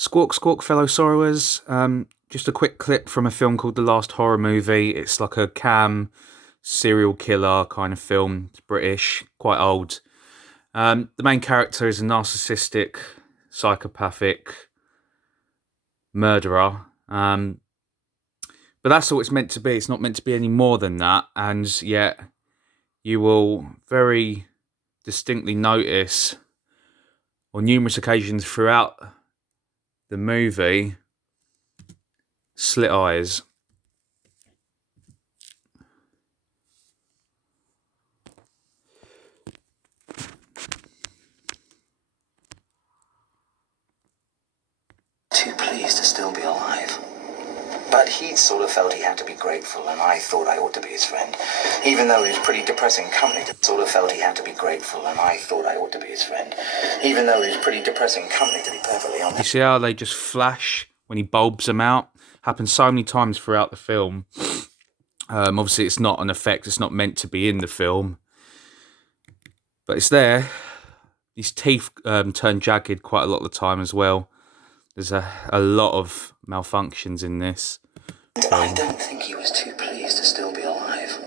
Squawk, squawk, fellow sorrowers. Just a quick clip from a film called The Last Horror Movie. It's like a cam serial killer kind of film. It's British, quite old. The main character is a narcissistic, psychopathic murderer. But that's all it's meant to be. It's not meant to be any more than that. And yet you will very distinctly notice on numerous occasions throughout the movie, slit eyes. Too pleased to still be alive. But he sort of felt he had to be grateful, and I thought I ought to be his friend. Even though it was pretty depressing company, sort of felt he had to be grateful, and I thought I ought to be his friend. Even though it was pretty depressing company, to be perfectly honest. You see how they just flash when he bulbs them out? Happens so many times throughout the film. Obviously, it's not an effect. It's not meant to be in the film. But it's there. His teeth turn jagged quite a lot of the time as well. There's a lot of malfunctions in this film. I don't think he was too pleased to still be alive.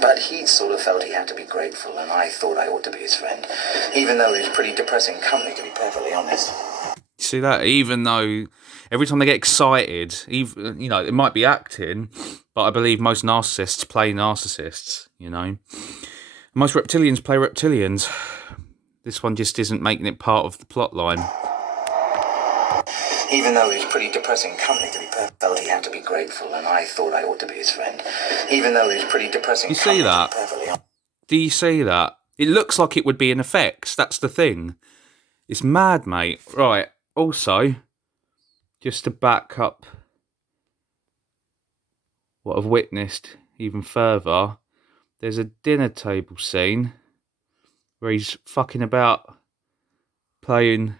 But he sort of felt he had to be grateful, and I thought I ought to be his friend. Even though it was pretty depressing company, to be perfectly honest. You see that? Even though every time they get excited, even, it might be acting, but I believe most narcissists play narcissists, Most reptilians play reptilians. This one just isn't making it part of the plot line. Even though it was pretty depressing company, to be perfect, felt he had to be grateful, and I thought I ought to be his friend. Even though it was pretty depressing. You see that? Do you see that? It looks like it would be an effect. That's the thing. It's mad, mate. Right. Also, just to back up what I've witnessed even further, there's a dinner table scene where he's fucking about playing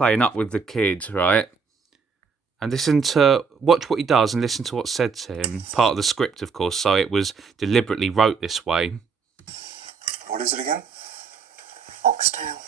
up with the kids, right? And watch what he does and listen to what's said to him. Part of the script, of course, so it was deliberately wrote this way. What is it again? Oxtail.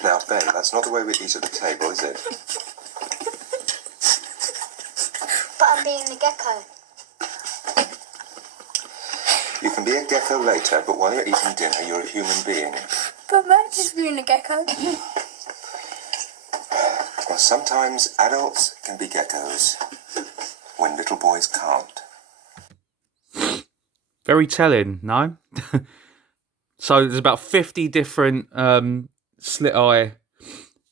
Now, Ben, that's not the way we eat at the table, is it? But I'm being a gecko. You can be a gecko later, but while you're eating dinner, you're a human being. But I'm just being a gecko. Well, sometimes adults can be geckos when little boys can't. Very telling, no? So there's about 50 different slit eye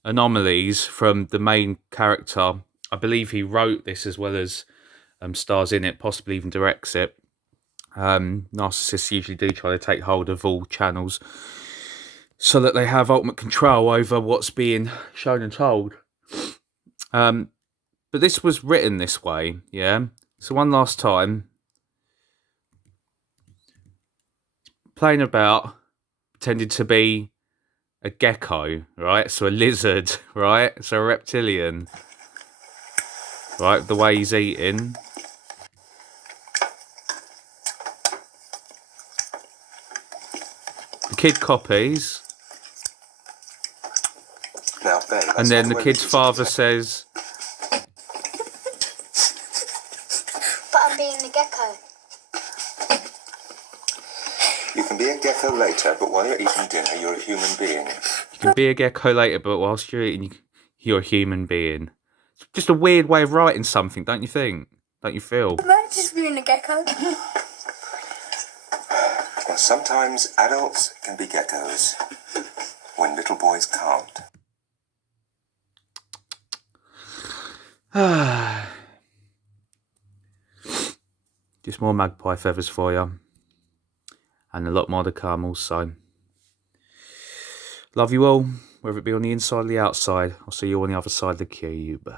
anomalies from the main character. I believe he wrote this as well as stars in it, possibly even directs it. Narcissists usually do try to take hold of all channels so that they have ultimate control over what's being shown and told. But this was written this way, yeah? So one last time, playing about, pretended to be a gecko, right? So a lizard, right? So a reptilian, right? The way he's eating. The kid copies. Now, Ben, that's And then not the way kid's we eat father at the says, But I'm being a gecko. You can be a gecko later, but while you're eating dinner, you're a human being. you can be a gecko later, but whilst you're eating, you're a human being. It's just a weird way of writing something, don't you think? Don't you feel? But I'm just being a gecko. Well, sometimes adults can be geckos when little boys can't. Just more magpie feathers for you. And a lot more to come also. Love you all, whether it be on the inside or the outside. I'll see you on the other side of the cube.